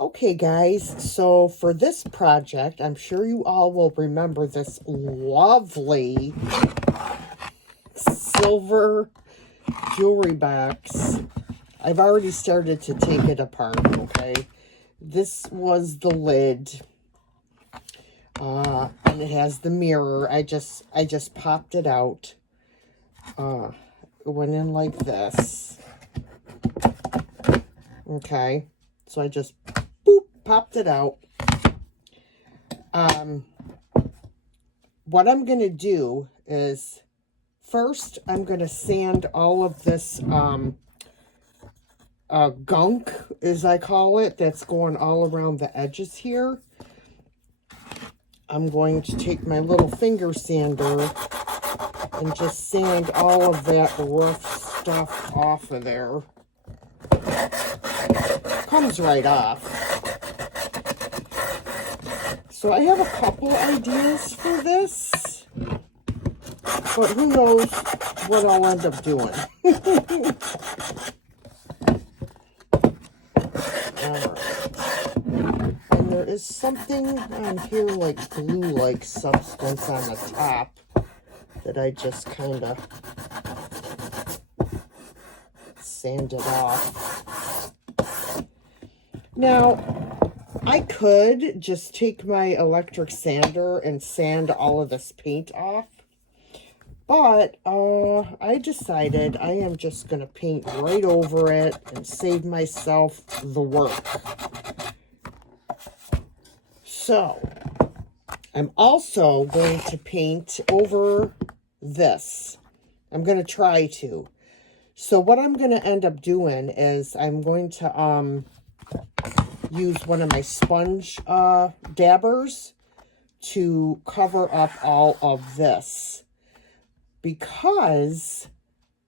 Okay, guys, so for this project, I'm sure you all will remember this lovely silver jewelry box. I've already started to take it apart, okay? This was the lid, and it has the mirror. I just popped it out. It went in like this, okay? So I just, boop, popped it out. What I'm going to do is, first, I'm going to sand all of this gunk, as I call it, that's going all around the edges here. I'm going to take my little finger sander and just sand all of that rough stuff off of there. Comes right off. So I have a couple ideas for this, but who knows what I'll end up doing. And there is something on here like glue-like substance on the top that I just kind of sanded off. Now, I could just take my electric sander and sand all of this paint off, but I decided I am just going to paint right over it and save myself the work. So, I'm also going to paint over this. I'm going to try to. So what I'm going to end up doing is I'm going to use one of my sponge dabbers to cover up all of this, because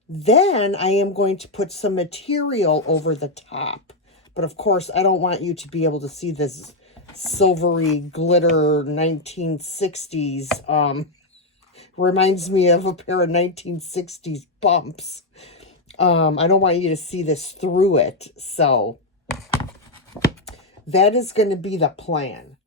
then I am going to put some material over the top. But of course, I don't want you to be able to see this silvery glitter 1960s. Reminds me of a pair of 1960s bumps. I don't want you to see this through it. So that is going to be the plan.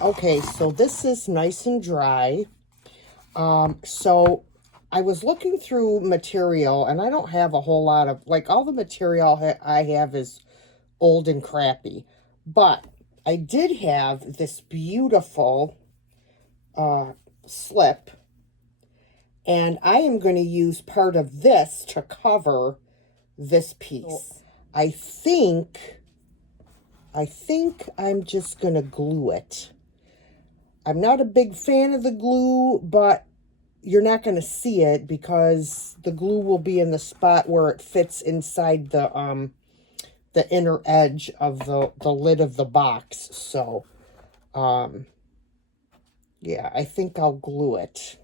Okay, so this is nice and dry. So I was looking through material, and I don't have a whole lot of, like, all the material I have is old and crappy. But I did have this beautiful slip, and I am going to use part of this to cover this piece. I think I'm just going to glue it. I'm not a big fan of the glue, but you're not going to see it because the glue will be in the spot where it fits inside the inner edge of the lid of the box. So, yeah, I think I'll glue it.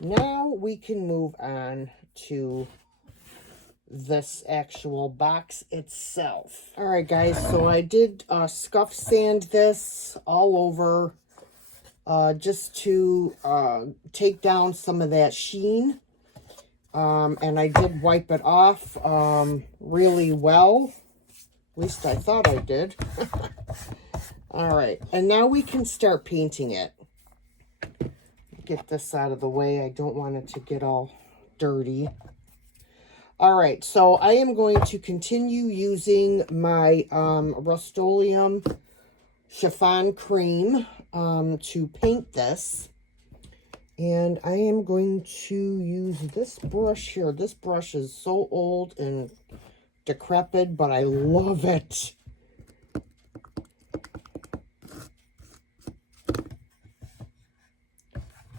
Now we can move on to this actual box itself. All right, guys, so I did scuff sand this all over just to take down some of that sheen. And I did wipe it off really well. At least I thought I did. All right, and now we can start painting it. Get this out of the way. I don't want it to get all dirty. All right, so I am going to continue using my Rust-Oleum chiffon cream to paint this. And I am going to use this brush here. This brush is so old and decrepit, but I love it.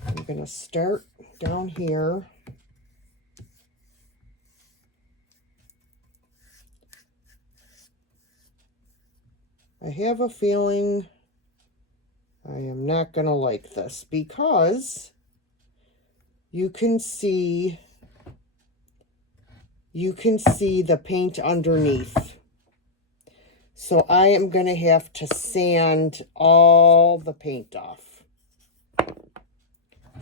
I'm going to start down here. I have a feeling I am not going to like this because you can see the paint underneath. So I am going to have to sand all the paint off.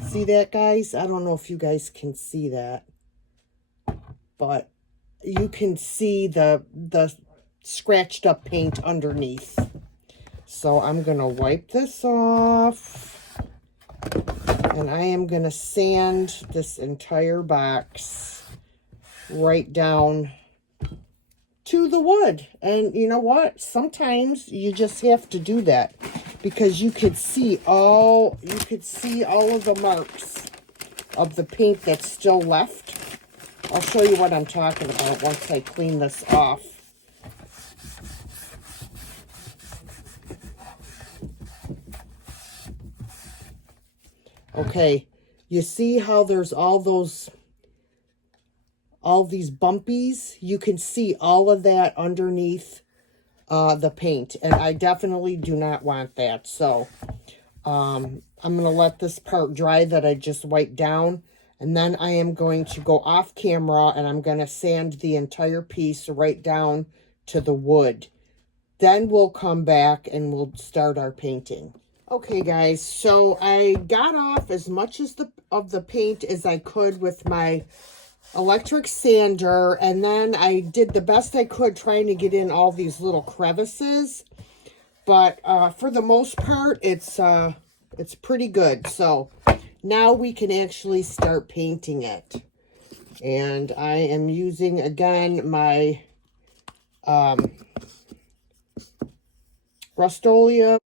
See that, guys? I don't know if you guys can see that, but you can see the scratched up paint underneath. So I'm going to wipe this off, and I am going to sand this entire box right down to the wood. And you know what? Sometimes you just have to do that because you could see all of the marks of the paint that's still left. I'll show you what I'm talking about once I clean this off. Okay, you see how there's all these bumpies? You can see all of that underneath the paint, and I definitely do not want that. So I'm going to let this part dry that I just wiped down, and then I am going to go off camera and I'm going to sand the entire piece right down to the wood. Then we'll come back and we'll start our painting. Okay guys, so I got off as much of the paint as I could with my electric sander, and then I did the best I could trying to get in all these little crevices, but for the most part it's pretty good. So now we can actually start painting it, and I am using again my Rust-Oleum.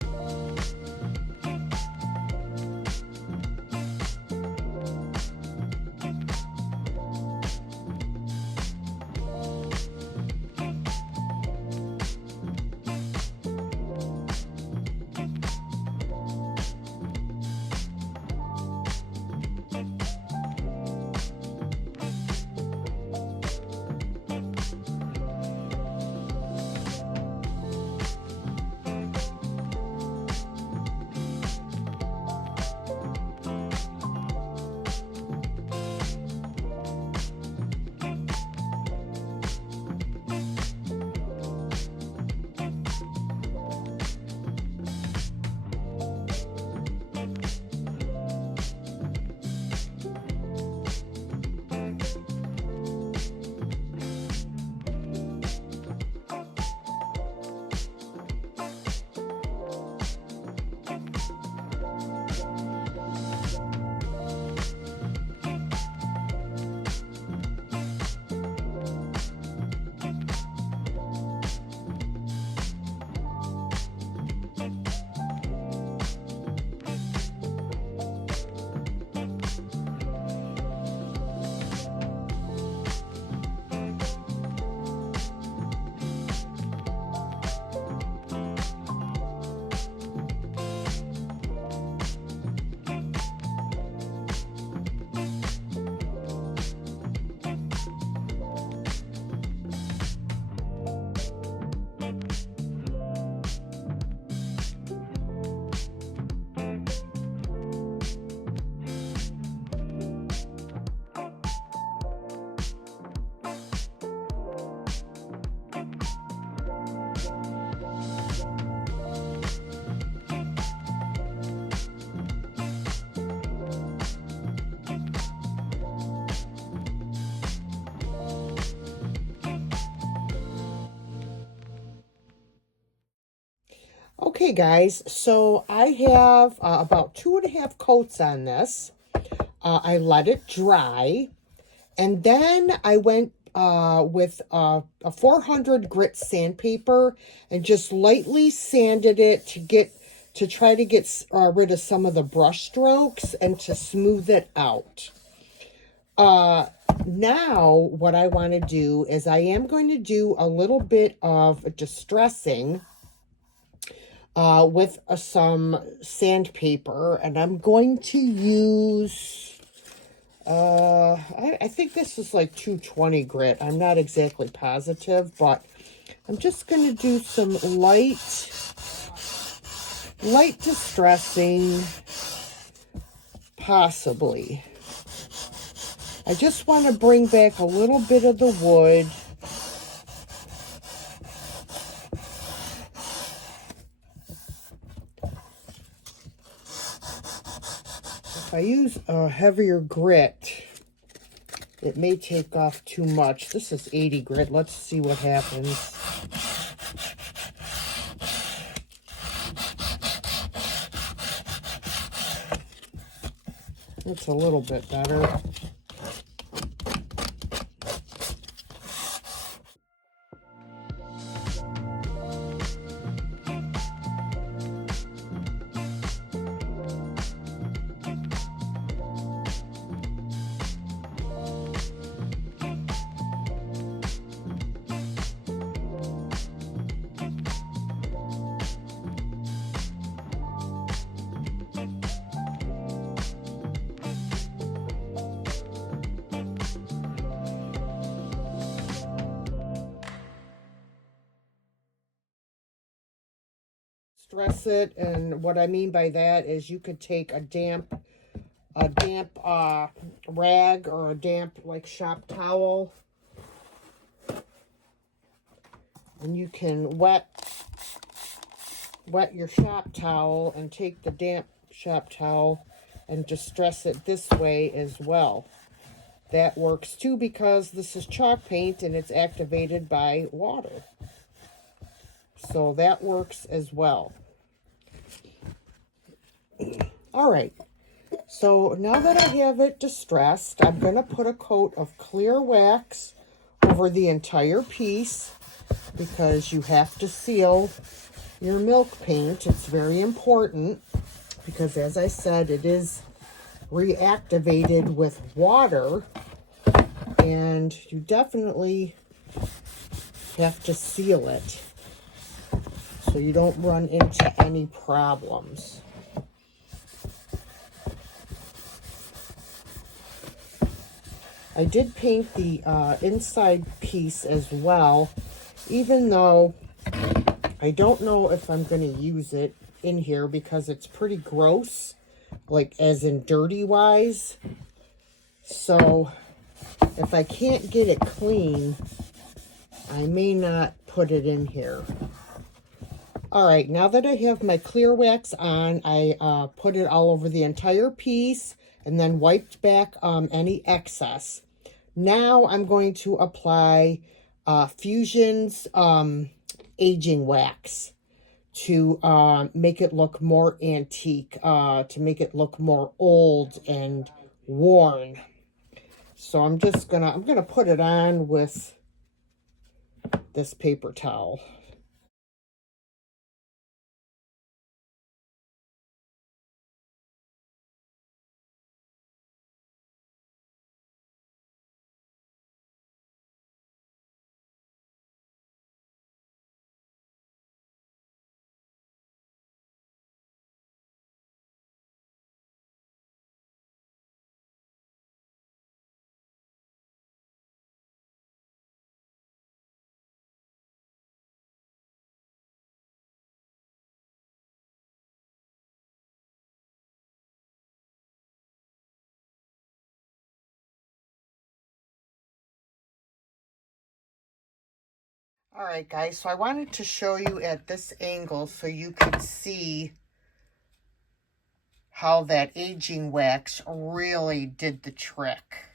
Okay guys, so I have about 2.5 coats on this. I let it dry, and then I went with a 400 grit sandpaper and just lightly sanded it to try to get rid of some of the brush strokes and to smooth it out. Now what I want to do is I am going to do a little bit of distressing with some sandpaper, and I'm going to use, I think this is like 220 grit. I'm not exactly positive, but I'm just going to do some light distressing, possibly. I just want to bring back a little bit of the wood. If I use a heavier grit, it may take off too much. This is 80 grit. Let's see what happens. It's a little bit better. distress it. And what I mean by that is you could take a damp rag or a damp like shop towel, and you can wet your shop towel and take the damp shop towel and distress it this way as well. That works too, because this is chalk paint and it's activated by water. So that works as well. All right. So now that I have it distressed, I'm going to put a coat of clear wax over the entire piece, because you have to seal your milk paint. It's very important, because as I said, it is reactivated with water, and you definitely have to seal it so you don't run into any problems. I did paint the inside piece as well, even though I don't know if I'm going to use it in here because it's pretty gross, like as in dirty wise. So if I can't get it clean, I may not put it in here. All right, now that I have my clear wax on, I put it all over the entire piece and then wiped back any excess. Now I'm going to apply Fusion's aging wax to make it look more antique, to make it look more old and worn. So I'm gonna put it on with this paper towel. All right, guys, so I wanted to show you at this angle so you could see how that aging wax really did the trick.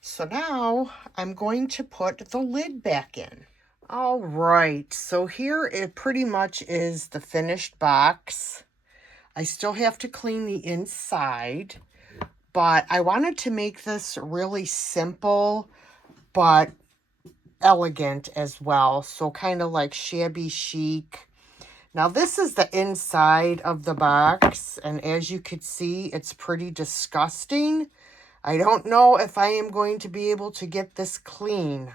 So now I'm going to put the lid back in. All right, so here it pretty much is the finished box. I still have to clean the inside, but I wanted to make this really simple, but elegant as well. So kind of like shabby chic. Now this is the inside of the box, and as you could see, it's pretty disgusting. I don't know if I am going to be able to get this clean.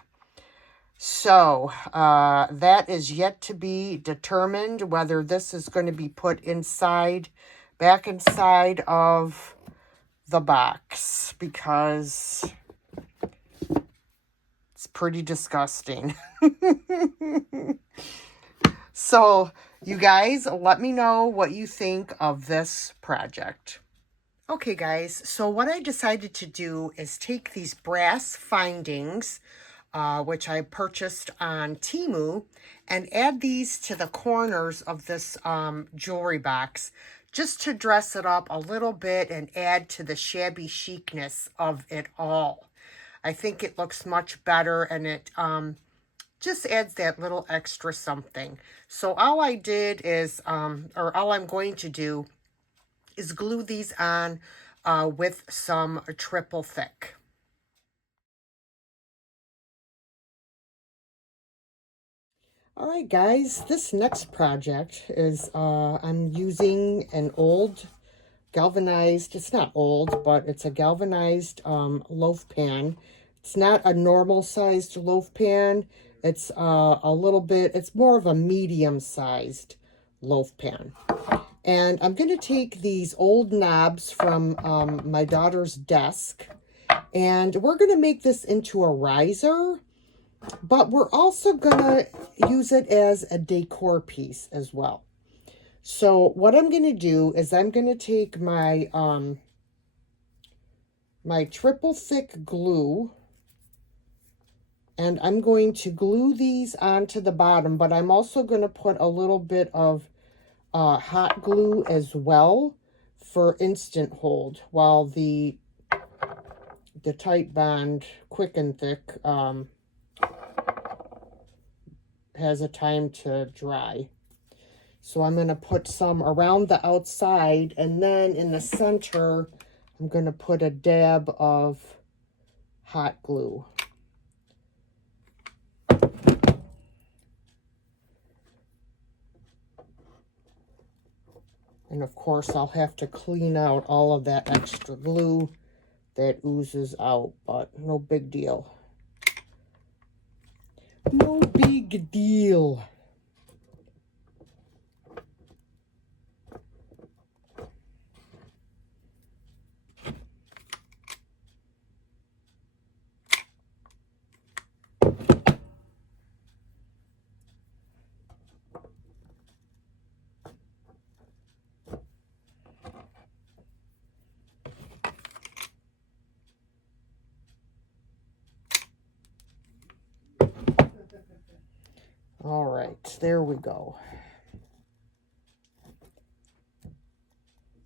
So that is yet to be determined, whether this is going to be put inside, back inside of the box, because it's pretty disgusting. So you guys, let me know what you think of this project. Okay guys, so what I decided to do is take these brass findings, which I purchased on Temu, and add these to the corners of this jewelry box, just to dress it up a little bit and add to the shabby chicness of it all. I think it looks much better, and it just adds that little extra something. So all I did is, or all I'm going to do is glue these on with some triple thick. All right, guys, this next project is I'm using an old galvanized, it's not old, but it's a galvanized loaf pan. It's not a normal sized loaf pan. It's a little bit, it's more of a medium sized loaf pan. And I'm going to take these old knobs from my daughter's desk, And we're going to make this into a riser, but we're also going to use it as a decor piece as well. So what I'm going to do is I'm going to take my my triple thick glue, and I'm going to glue these onto the bottom, but I'm also going to put a little bit of hot glue as well for instant hold, while the Titebond Quick and Thick has a time to dry. So I'm going to put some around the outside, and then in the center, I'm going to put a dab of hot glue. And of course, I'll have to clean out all of that extra glue that oozes out, but no big deal. No big deal. All right, there we go.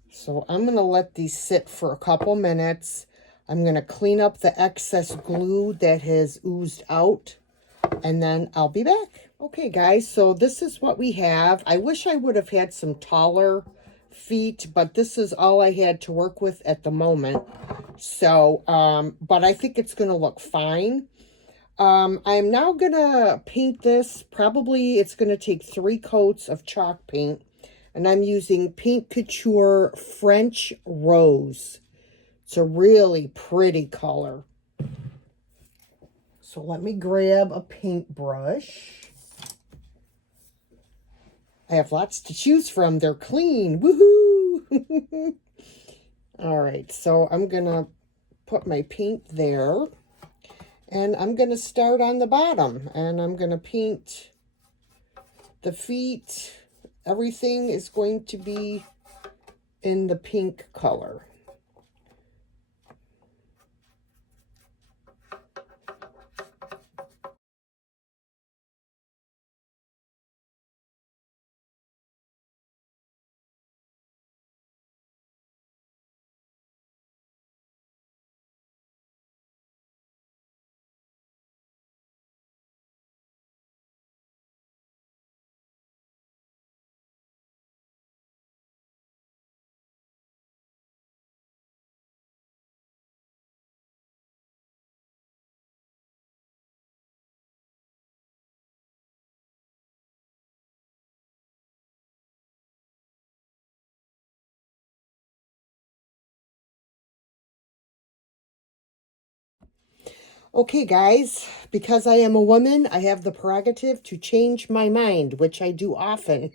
So I'm going to let these sit for a couple minutes. I'm going to clean up the excess glue that has oozed out, and then I'll be back. Okay, guys, so this is what we have. I wish I would have had some taller feet, but this is all I had to work with at the moment. So, but I think it's going to look fine. I'm now going to paint this. Probably it's going to take 3 coats of chalk paint. And I'm using Paint Couture French Rose. It's a really pretty color. So let me grab a paintbrush. I have lots to choose from. They're clean. Woohoo! All right, so I'm going to put my paint there. And I'm going to start on the bottom. And I'm going to paint the feet. Everything is going to be in the pink color. Okay, guys, because I am a woman, I have the prerogative to change my mind, which I do often,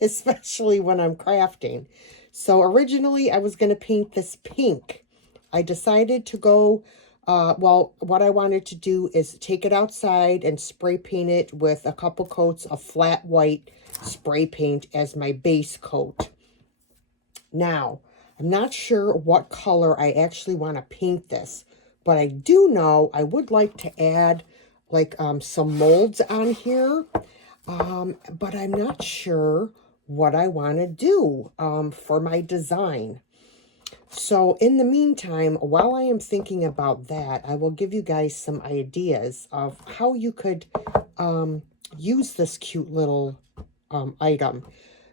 especially when I'm crafting. So originally, I was going to paint this pink. I decided to go, well, what I wanted to do is take it outside and spray paint it with a couple coats of flat white spray paint as my base coat. Now, I'm not sure what color I actually want to paint this. But I do know I would like to add like some molds on here. But I'm not sure what I want to do for my design. So in the meantime, while I am thinking about that, I will give you guys some ideas of how you could use this cute little item.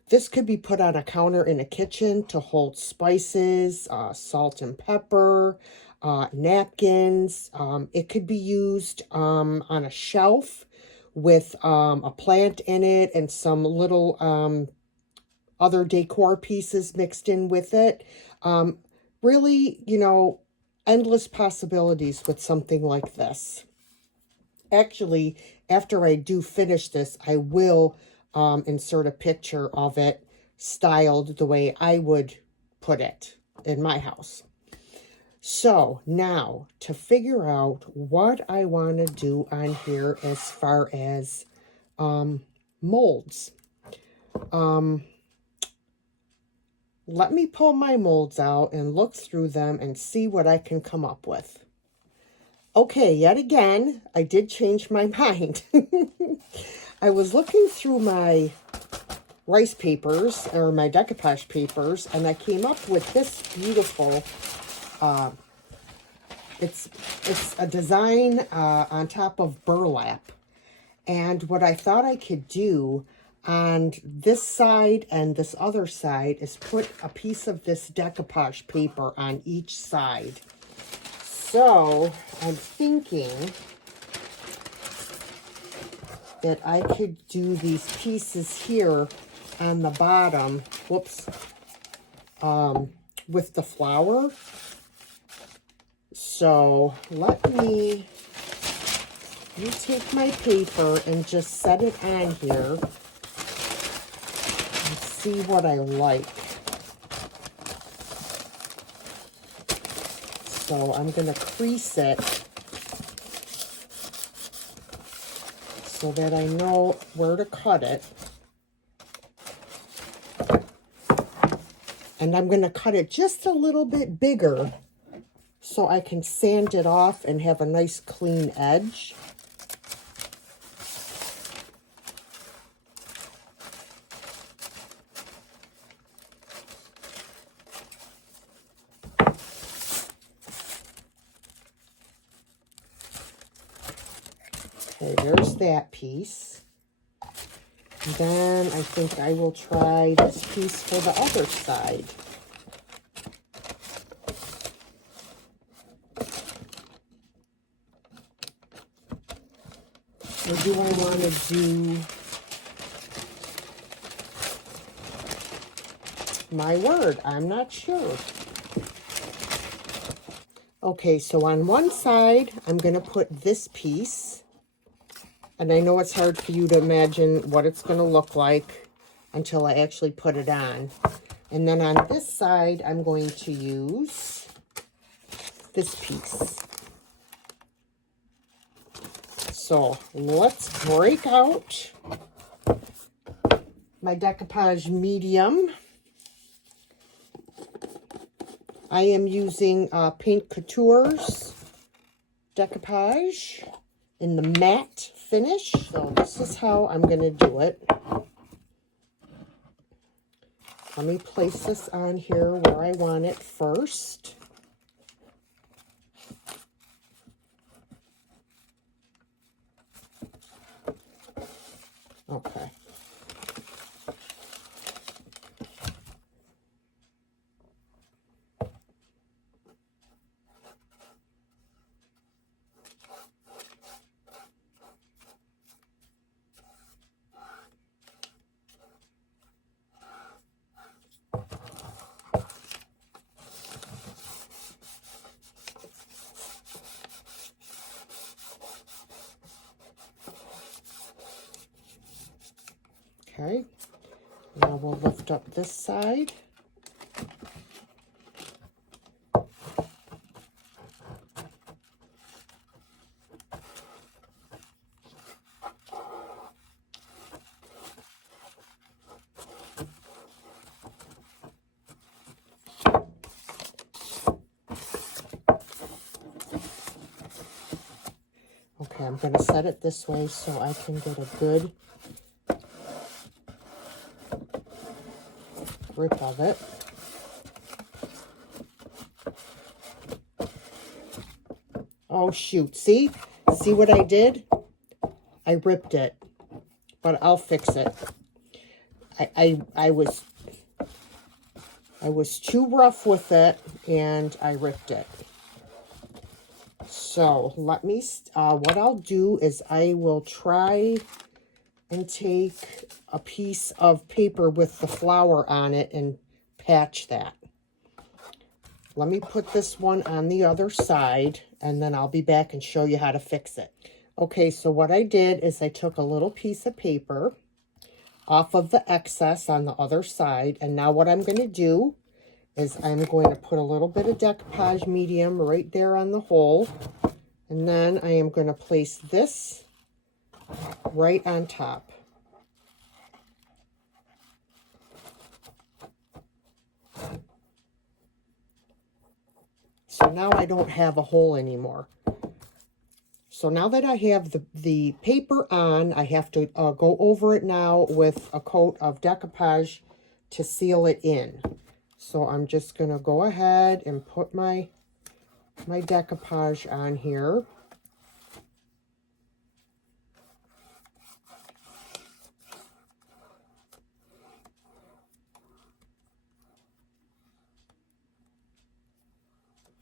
This could be put on a counter in a kitchen to hold spices, salt and pepper, napkins. It could be used on a shelf with a plant in it and some little other decor pieces mixed in with it. Really, you know, endless possibilities with something like this. Actually, after I do finish this, I will insert a picture of it styled the way I would put it in my house. So now to figure out what I want to do on here as far as molds. Let me pull my molds out and look through them and see what I can come up with. Okay, yet again, I did change my mind. I was looking through my rice papers, or my decoupage papers, and I came up with this beautiful, it's a design on top of burlap. And what I thought I could do on this side and this other side is put a piece of this decoupage paper on each side. So I'm thinking that I could do these pieces here on the bottom, whoops, with the flower. So let me take my paper and just set it on here and see what I like. So I'm going to crease it so that I know where to cut it. And I'm going to cut it just a little bit bigger so I can sand it off and have a nice clean edge. Okay, there's that piece. And then I think I will try this piece for the other side. Or do I want to do, my word, I'm not sure. Okay, so on one side, I'm going to put this piece. And I know it's hard for you to imagine what it's going to look like until I actually put it on. And then on this side, I'm going to use this piece. So let's break out my decoupage medium. I am using Paint Couture's decoupage in the matte finish. So this is how I'm going to do it. Let me place this on here where I want it first. Okay. Okay, now we'll lift up this side. Okay, I'm going to set it this way so I can get a good grip of it. Oh shoot, see what I did? I ripped it, but I'll fix it. I was too rough with it and I ripped it. So let me, what I'll do is I will try and take a piece of paper with the flower on it and patch that. Let me put this one on the other side and then I'll be back and show you how to fix it. Okay, so what I did is I took a little piece of paper off of the excess on the other side, and now what I'm going to do is I'm going to put a little bit of decoupage medium right there on the hole. And then I am going to place this right on top. So now I don't have a hole anymore. So now that I have the paper on, I have to go over it now with a coat of decoupage to seal it in. So I'm just going to go ahead and put my decoupage on here.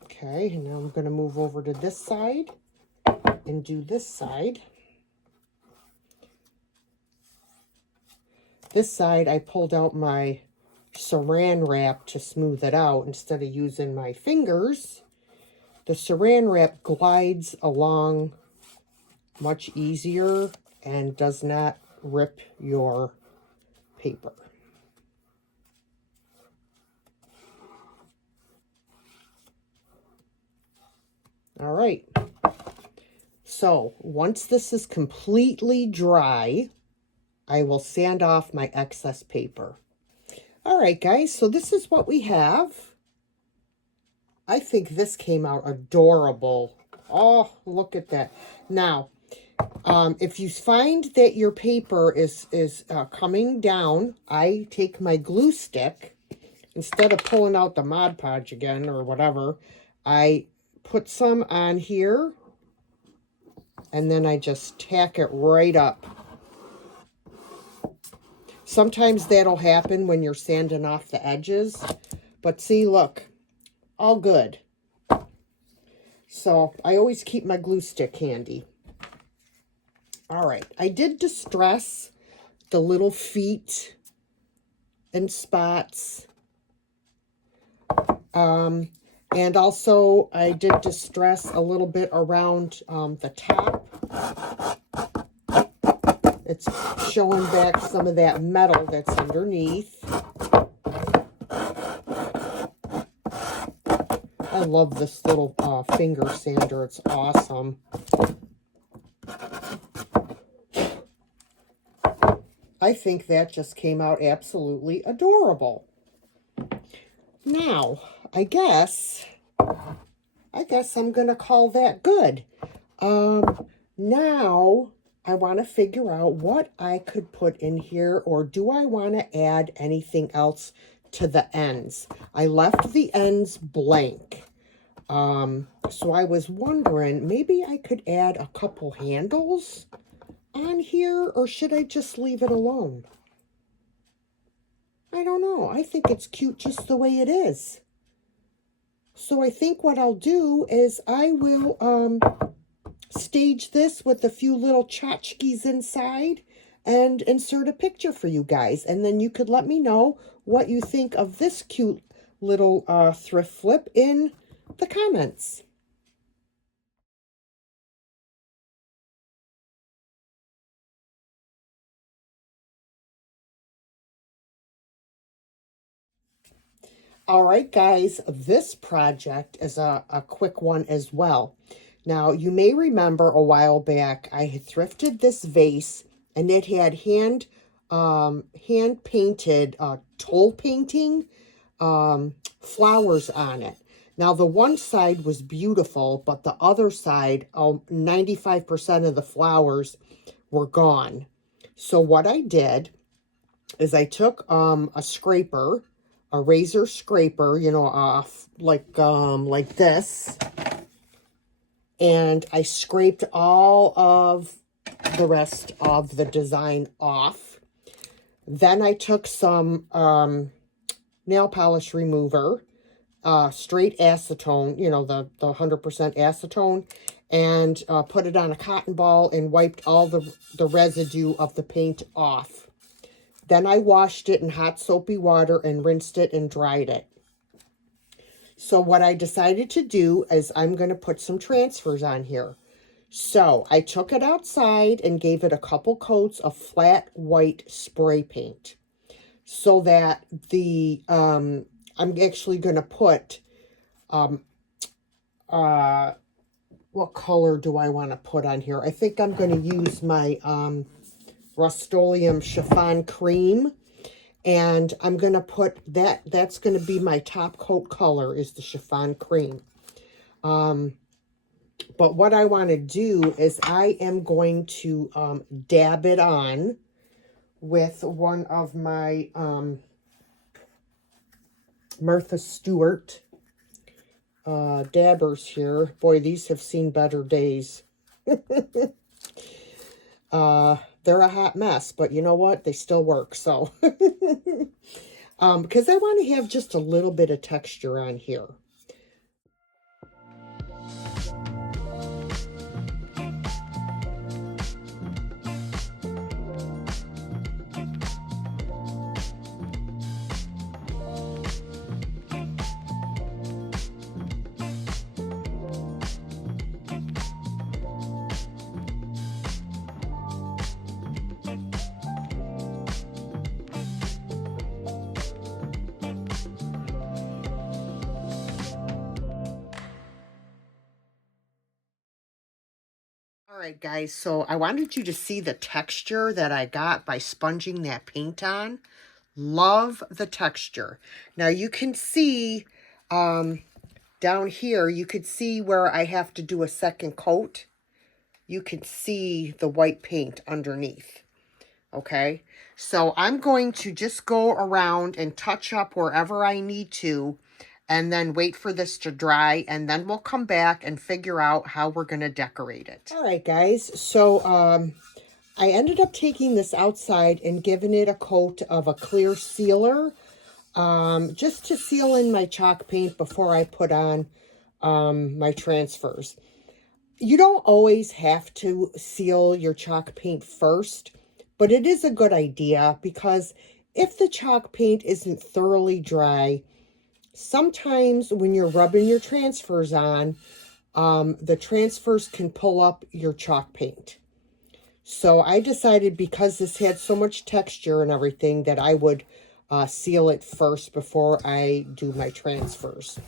Okay, and now I'm going to move over to this side and do this side. This side, I pulled out my saran wrap to smooth it out instead of using my fingers. The saran wrap glides along much easier and does not rip your paper. All right. So once this is completely dry, I will sand off my excess paper. All right, guys, so this is what we have. I think this came out adorable. Oh, look at that. Now, if you find that your paper is coming down, I take my glue stick, instead of pulling out the Mod Podge again or whatever, I put some on here, and then I just tack it right up. Sometimes that'll happen when you're sanding off the edges, but see, look, all good. So I always keep my glue stick handy. All right, I did distress the little feet and spots. And also I did distress a little bit around the top. It's showing back some of that metal that's underneath. I love this little finger sander. It's awesome. I think that just came out absolutely adorable. Now, I guess I'm going to call that good. Now I want to figure out what I could put in here, or do I want to add anything else to the ends? I left the ends blank. So I was wondering, maybe I could add a couple handles on here, or should I just leave it alone? I don't know. I think it's cute just the way it is. So I think what I'll do is I will stage this with a few little tchotchkes inside and insert a picture for you guys. And then you could let me know what you think of this cute little thrift flip in the comments. All right, guys, this project is a quick one as well. Now, you may remember a while back, I had thrifted this vase, and it had hand-painted toll painting flowers on it. Now, the one side was beautiful, but the other side, 95% of the flowers were gone. So what I did is I took a scraper, a razor scraper, you know, like this, and I scraped all of the rest of the design off. Then I took some nail polish remover, straight acetone, you know, the 100% acetone, and put it on a cotton ball and wiped all the residue of the paint off. Then I washed it in hot soapy water and rinsed it and dried it. So what I decided to do is I'm going to put some transfers on here. So I took it outside and gave it a couple coats of flat white spray paint so that the I'm actually going to put, what color do I want to put on here? I think I'm going to use my Rust-Oleum Chiffon Cream. And I'm going to put that, that's going to be my top coat color, is the Chiffon Cream. But what I want to do is I am going to dab it on with one of my Martha Stewart dabbers here. Boy, these have seen better days. They're a hot mess, but you know what? They still work, so. Because I want to have just a little bit of texture on here. Alright guys, so I wanted you to see the texture that I got by sponging that paint on. Love the texture. Now you can see down here, you could see where I have to do a second coat. You can see the white paint underneath. Okay, so I'm going to just go around and touch up wherever I need to, and then wait for this to dry, and then we'll come back and figure out how we're going to decorate it. All right, guys, so I ended up taking this outside and giving it a coat of a clear sealer, just to seal in my chalk paint before I put on my transfers. You don't always have to seal your chalk paint first, but it is a good idea because if the chalk paint isn't thoroughly dry, sometimes when you're rubbing your transfers on, the transfers can pull up your chalk paint. So I decided, because this had so much texture and everything, that I would seal it first before I do my transfers.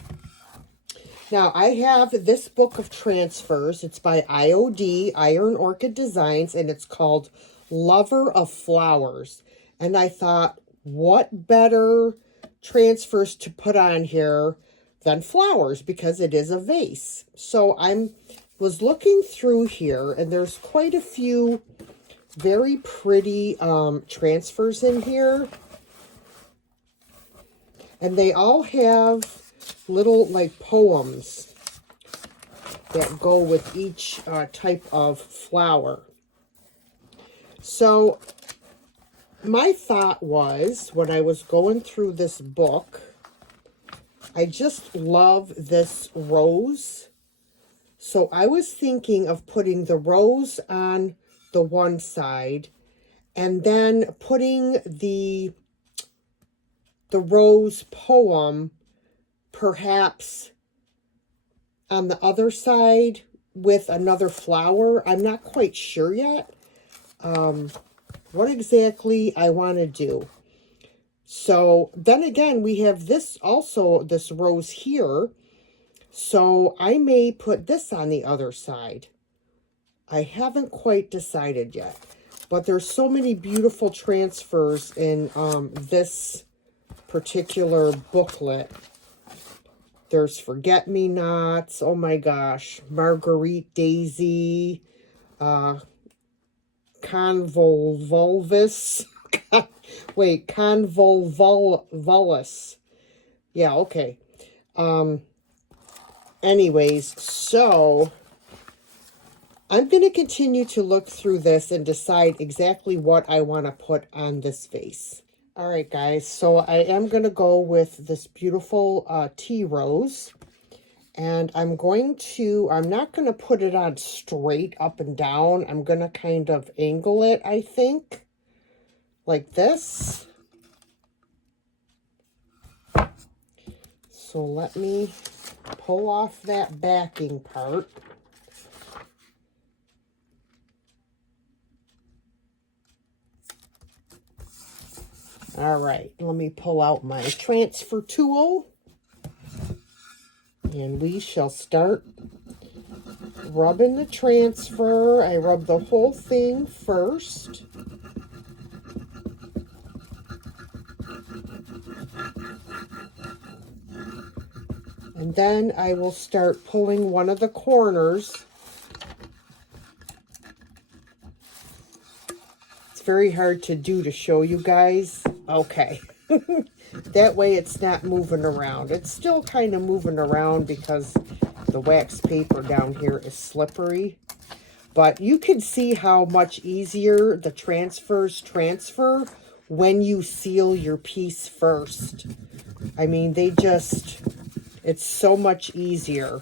Now, I have this book of transfers. It's by IOD, Iron Orchid Designs, and it's called Lover of Flowers. And I thought, what better transfers to put on here than flowers, because it is a vase. So I was looking through here, and there's quite a few very pretty transfers in here. And they all have little like poems that go with each type of flower. So my thought was, when I was going through this book, I just love this rose. So I was thinking of putting the rose on the one side and then putting the rose poem perhaps on the other side with another flower. I'm not quite sure yet what exactly I want to do. So then again, we have this also, this rose here. So I may put this on the other side. I haven't quite decided yet. But there's so many beautiful transfers in this particular booklet. There's Forget-Me-Nots. Oh my gosh. Marguerite Daisy. Convolvulus. Wait, Convolvulus. Yeah, okay. Anyways, so I'm going to continue to look through this and decide exactly what I want to put on this vase. All right, guys, so I am going to go with this beautiful tea rose. And I'm not going to put it on straight up and down. I'm going to kind of angle it, I think, like this. So let me pull off that backing part. All right, let me pull out my transfer tool. And we shall start rubbing the transfer. I rub the whole thing first. And then I will start pulling one of the corners. It's very hard to do to show you guys. Okay. That way it's not moving around. It's still kind of moving around because the wax paper down here is slippery. But you can see how much easier the transfers transfer when you seal your piece first. I mean, it's so much easier.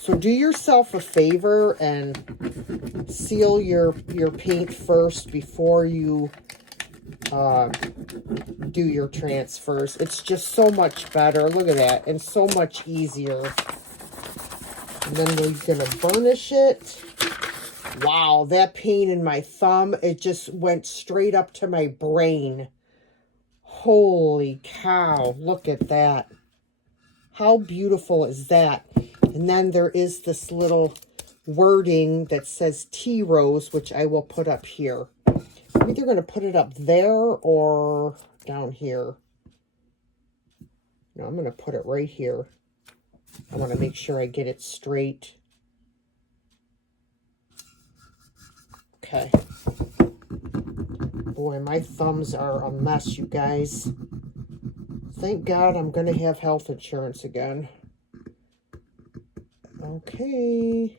So do yourself a favor and seal your paint first before you do your transfers. It's just so much better. Look at that. And so much easier. And then we're going to burnish it. Wow, that pain in my thumb, it just went straight up to my brain. Holy cow, look at that. How beautiful is that? And then there is this little wording that says tea rose, which I will put up here. I'm either going to put it up there or down here. No, I'm going to put it right here. I want to make sure I get it straight. Okay. Boy, my thumbs are a mess, you guys. Thank God I'm going to have health insurance again. Okay.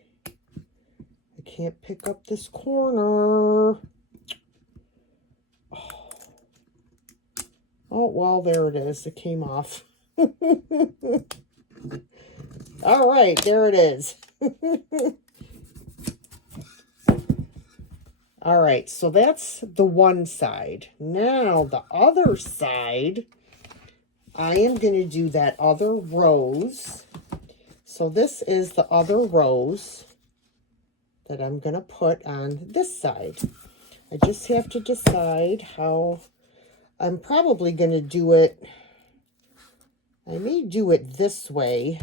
I can't pick up this corner. Oh, well, there it is. It came off. All right, there it is. All right, so that's the one side. Now, the other side, I am going to do that other rose. So this is the other rose that I'm going to put on this side. I just have to decide how. I'm probably going to do it. I may do it this way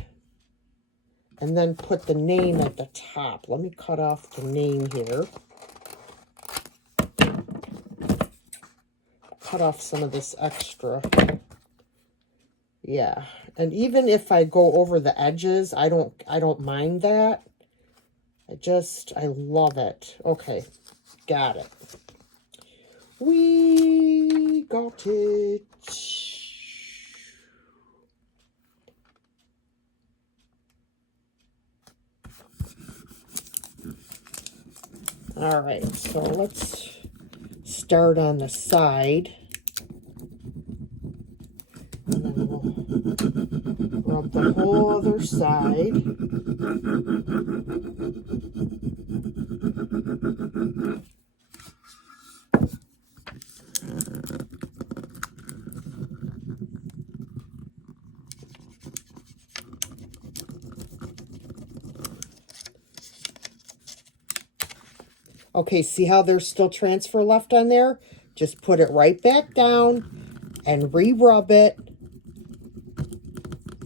and then put the name at the top. Let me cut off the name here. Cut off some of this extra. Yeah, and even if I go over the edges, I don't mind that. I love it. Okay, got it. We got it. All right, so let's start on the side. And then we'll rub the whole other side. Okay, see how there's still transfer left on there? Just put it right back down and re-rub it,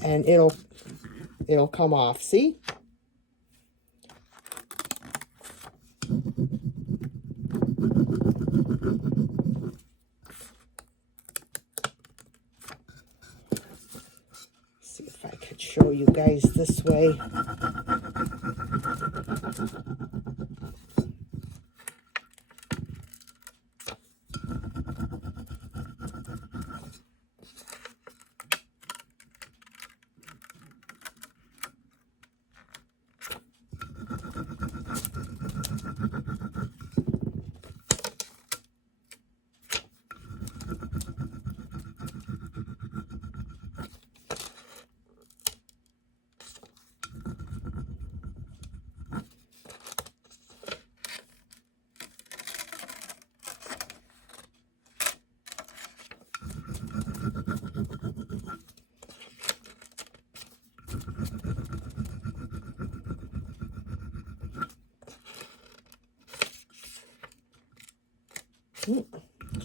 and it'll come off. See? See if I could show you guys this way.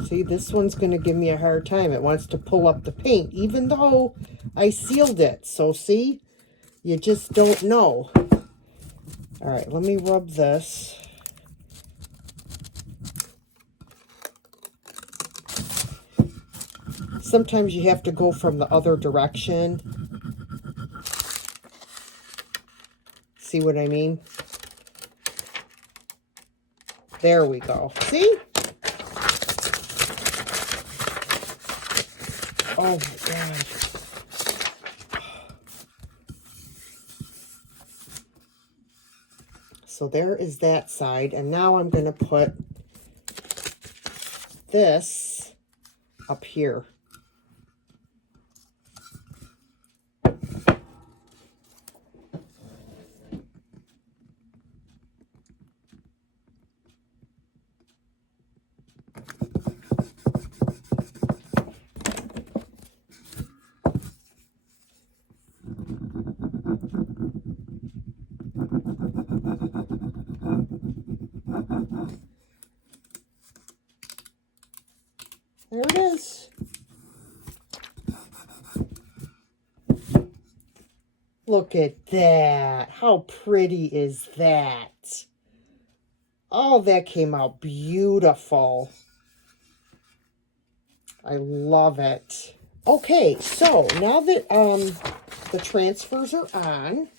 See, this one's going to give me a hard time. It wants to pull up the paint, even though I sealed it. So, see, you just don't know. All right, let me rub this. Sometimes you have to go from the other direction. See what I mean? There we go. See? Oh my God. So there is that side. And now I'm going to put this up here. There it is. Look at that. How pretty is that? Oh, that came out beautiful. I love it. Okay, so now that the transfers are on,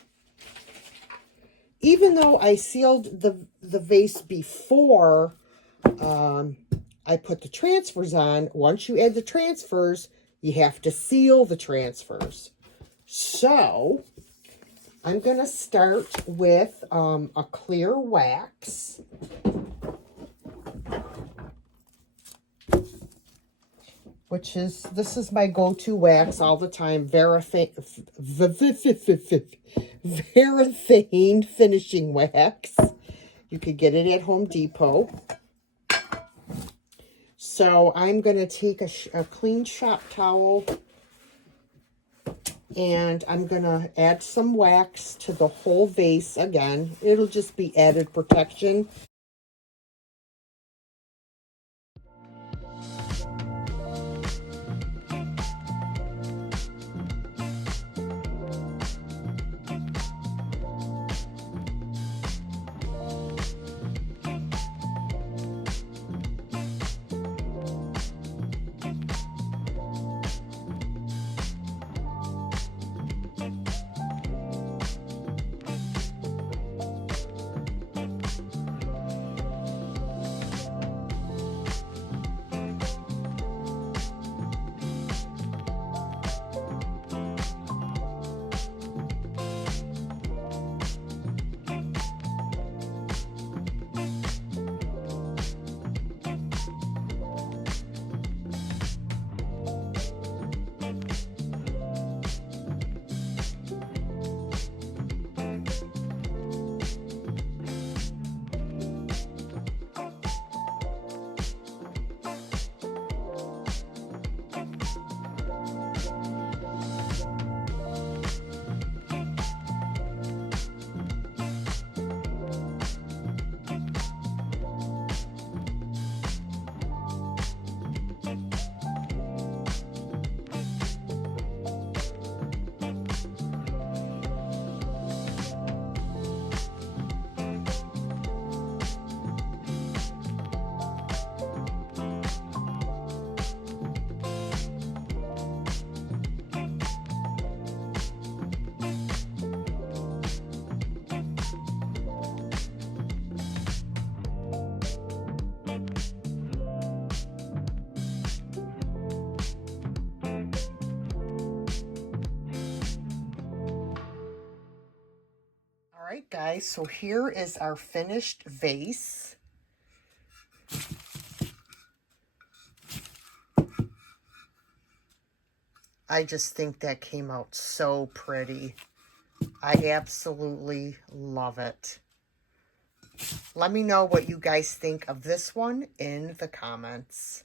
even though I sealed the vase before I put the transfers on, once you add the transfers, you have to seal the transfers. So I'm going to start with a clear wax. This is my go-to wax all the time, Varathane finishing wax. You could get it at Home Depot. So I'm going to take a clean shop towel and I'm going to add some wax to the whole vase again. It'll just be added protection. Alright guys, so here is our finished vase. I just think that came out so pretty. I absolutely love it. Let me know what you guys think of this one in the comments.